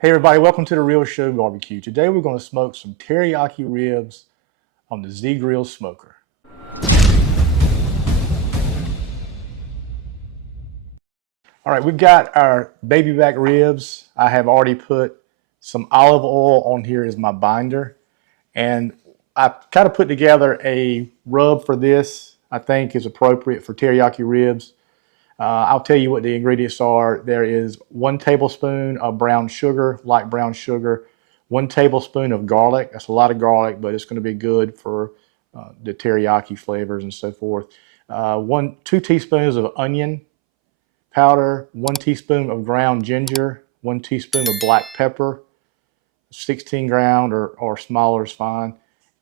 Hey everybody, welcome to the Real Show Barbecue. Today we're going to smoke some teriyaki ribs on the Z-Grill smoker. All right, we've got our baby back ribs. I have already put some olive oil on here as my binder. And I kind of put together a rub for this I think is appropriate for teriyaki ribs. I'll tell you what the ingredients are. There is 1 tablespoon of brown sugar, light brown sugar, 1 tablespoon of garlic. That's a lot of garlic, but it's going to be good for the teriyaki flavors and so forth. 2 teaspoons of onion powder, 1 teaspoon of ground ginger, 1 teaspoon of black pepper, 16 ground or smaller is fine,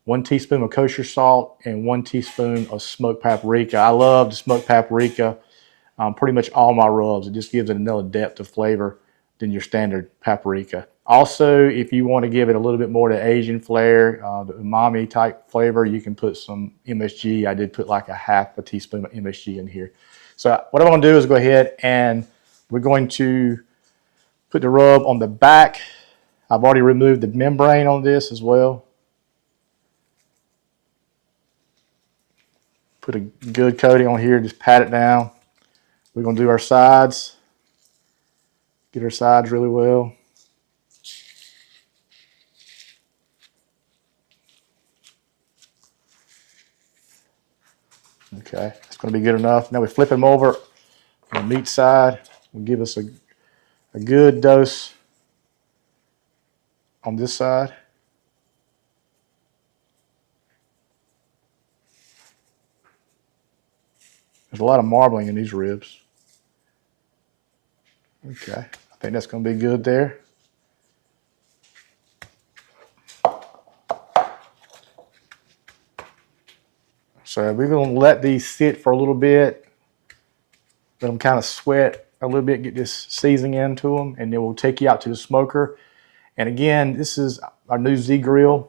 1 teaspoon of kosher salt, and 1 teaspoon of smoked paprika. I love the smoked paprika. Pretty much all my rubs. It just gives it another depth of flavor than your standard paprika. Also, if you want to give it a little bit more to Asian flair, the umami type flavor, you can put some MSG. I did put like a teaspoon of MSG in here. So what I'm going to do is go ahead and we're going to put the rub on the back. I've already removed the membrane on this as well. Put a good coating on here, just pat it down. We're going to do our sides, get our sides really well. Okay, it's going to be good enough. Now we flip them over on the meat side. We'll give us a good dose on this side. There's a lot of marbling in these ribs. Okay, I think that's going to be good there. So we're going to let these sit for a little bit, let them kind of sweat a little bit, get this seasoning into them, and then we'll take you out to the smoker. And again, this is our new Z-Grill.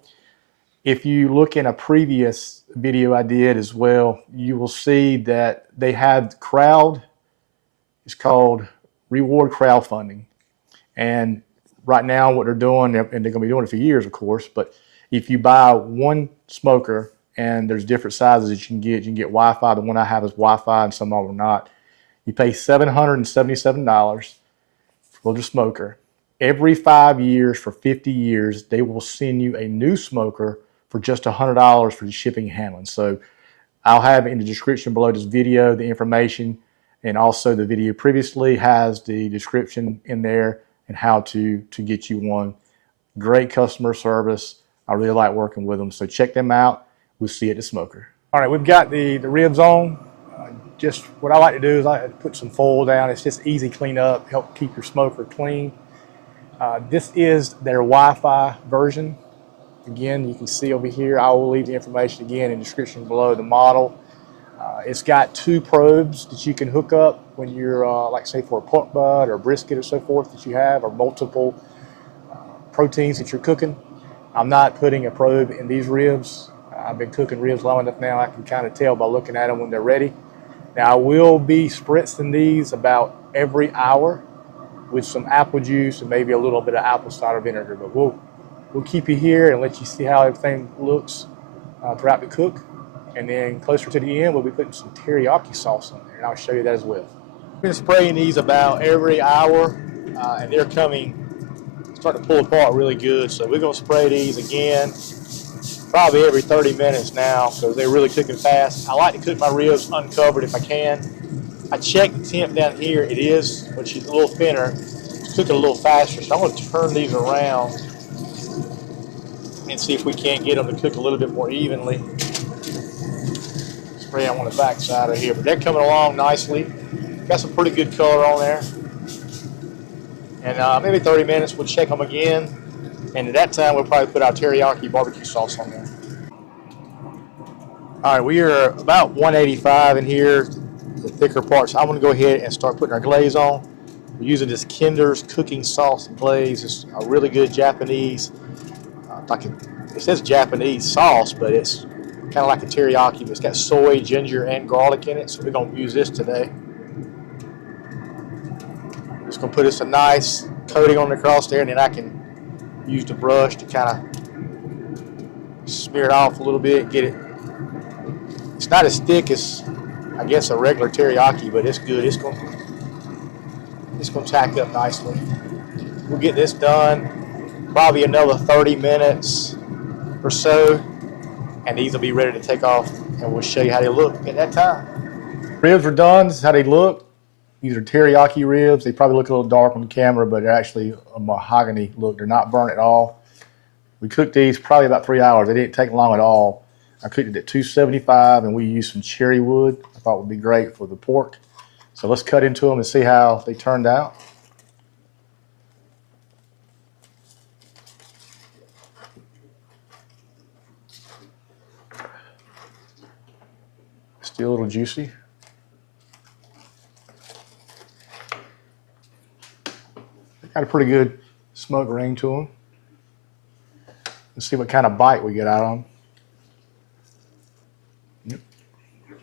If you look in a previous video I did as well, you will see that they had crowd. It's called reward crowdfunding. And right now what they're doing, and they're going to be doing it for years, of course, but if you buy one smoker, and there's different sizes that you can get Wi-Fi. The one I have is Wi-Fi and some of them are not. You pay $777 for the smoker. Every 5 years for 50 years, they will send you a new smoker for just $100 for the shipping and handling. So I'll have in the description below this video the information, and also the video previously has the description in there and how to get you one. Great customer service. I really like working with them. So check them out. We'll see you at the smoker. All right, we've got the ribs on. Just what I like to do is I put some foil down. It's just easy clean up, help keep your smoker clean. This is their Wi-Fi version. Again, you can see over here, I will leave the information again in the description below the model. It's got 2 probes that you can hook up when you're, like say for a pork butt or brisket or so forth that you have, or multiple proteins that you're cooking. I'm not putting a probe in these ribs. I've been cooking ribs long enough now, I can kind of tell by looking at them when they're ready. Now I will be spritzing these about every hour with some apple juice and maybe a little bit of apple cider vinegar, but we'll keep you here and let you see how everything looks throughout the cook. And then closer to the end, we'll be putting some teriyaki sauce on there, and I'll show you that as well. I've been spraying these about every hour, and they're starting to pull apart really good. So we're gonna spray these again probably every 30 minutes now because they're really cooking fast. I like to cook my ribs uncovered if I can. I check the temp down here. It is, which is a little thinner. It's cooking a little faster. So I'm going to turn these around and see if we can't get them to cook a little bit more evenly. Spray them on the back side of here, but they're coming along nicely. Got some pretty good color on there. And maybe 30 minutes, we'll check them again. And at that time, we'll probably put our teriyaki barbecue sauce on there. All right, we are about 185 in here, the thicker parts. I'm gonna go ahead and start putting our glaze on. We're using this Kinder's cooking sauce and glaze. It's a really good Japanese, it says Japanese sauce, but it's kind of like a teriyaki, but it's got soy, ginger, and garlic in it. So we're gonna use this today. Just gonna put us a nice coating on the cross there, and then I can use the brush to kind of smear it off a little bit, get it. It's not as thick as, I guess, a regular teriyaki, but it's good. It's gonna tack up nicely. We'll get this done probably another 30 minutes or so, and these will be ready to take off, and we'll show you how they look at that time. Ribs are done. This is how they look. These are teriyaki ribs. They probably look a little dark on the camera, but they're actually a mahogany look. They're not burnt at all. We cooked these probably about 3 hours. They didn't take long at all. I cooked it at 275, and we used some cherry wood. I thought would be great for the pork. So let's cut into them and see how they turned out. Still a little juicy. They got a pretty good smoke ring to them. Let's see what kind of bite we get out of them. Yep.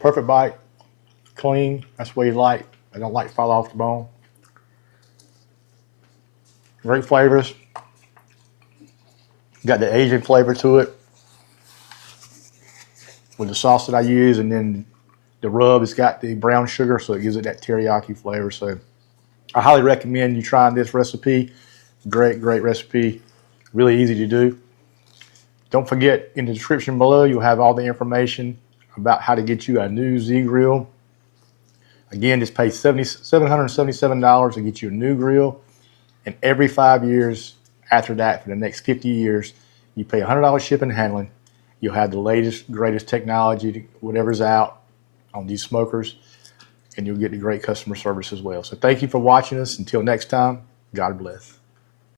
Perfect bite, clean. That's what you like. I don't like to fall off the bone. Great flavors. Got the Asian flavor to it with the sauce that I use, and then the rub has got the brown sugar, so it gives it that teriyaki flavor. So I highly recommend you trying this recipe. Great, great recipe. Really easy to do. Don't forget, in the description below, you'll have all the information about how to get you a new Z grill. Again, just pay $777 to get you a new grill. And every 5 years after that, for the next 50 years, you pay $100 shipping and handling. You'll have the latest, greatest technology, whatever's out on these smokers, and you'll get the great customer service as well. So thank you for watching us. Until next time, God bless.